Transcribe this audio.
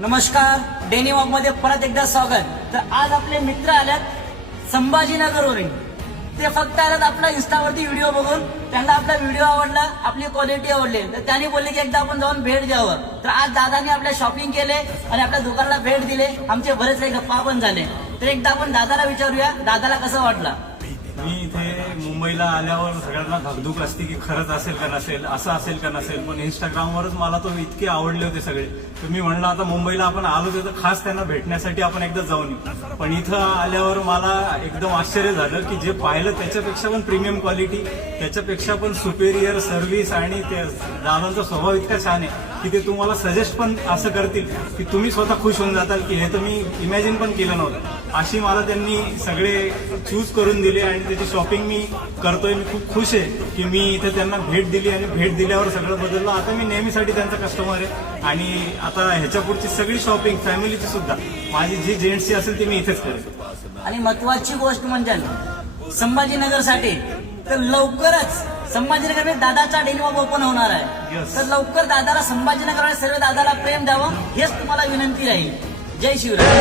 नमस्कार, डेनी वॉक मध्ये परत एकदा स्वागत. तर आज आपले मित्र आल्यात संभाजीनगरवरून. ते फक्त आल्यात आपला इन्स्टावरती व्हिडिओ बघून. त्यांना आपला व्हिडिओ आवडला, आपली क्वालिटी आवडली, तर त्यांनी बोलले की एकदा आपण जाऊन भेट द्यावं. तर आज दादानी आपल्या शॉपिंग केले आणि आपल्या दुकानाला भेट दिले. आमचे बरेच काही गप्पा पण झाले. तर एकदा आपण दादाला विचारूया, दादाला कसं वाटलं. मी इथे मुंबईला आल्यावर सगळ्यांना धाकधूक असते की खरंच असेल का नसेल, असं असेल का नसेल, पण इंस्टाग्रामवरच मला तो इतके आवडले होते सगळे. तर मी म्हणलं आता मुंबईला आपण आलो तर खास त्यांना भेटण्यासाठी आपण एकदा जाऊन येऊ. पण इथं आल्यावर मला एकदम आश्चर्य झालं की जे पाहिलं त्याच्यापेक्षा पण प्रीमियम क्वालिटी, त्याच्यापेक्षा पण सुपेरियर सर्व्हिस, आणि ते दादांचा स्वभाव इतका छान आहे की ते तुम्हाला सजेस्ट पण असं करतील की तुम्ही स्वतः खुश होऊन जाताल की हे तर मी इमॅजिन पण केलं नव्हतं. अशी मला त्यांनी सगळे चूज करून दिले आणि त्याची शॉपिंग मी करतोय. मी खूप खुश आहे की मी इथे त्यांना भेट दिली आणि भेट दिल्यावर सगळं बदललं. आता मी नेहमीसाठी त्यांचा कस्टमर आहे आणि आता ह्याच्या पुढची सगळी शॉपिंग फॅमिलीची सुद्धा माझी जी जेंट्सची असेल ती मी इथेच करेन. आणि महत्वाची गोष्ट म्हणजे संभाजीनगरसाठी तर लवकरच संभाजीनगर दादाचा डेनी वॉक ओपन होणार आहे. Yes. तर लवकर दादाला संभाजीनगर आणि सर्व दादाला प्रेम द्यावं हेच तुम्हाला विनंती राहील. जय शिवराय.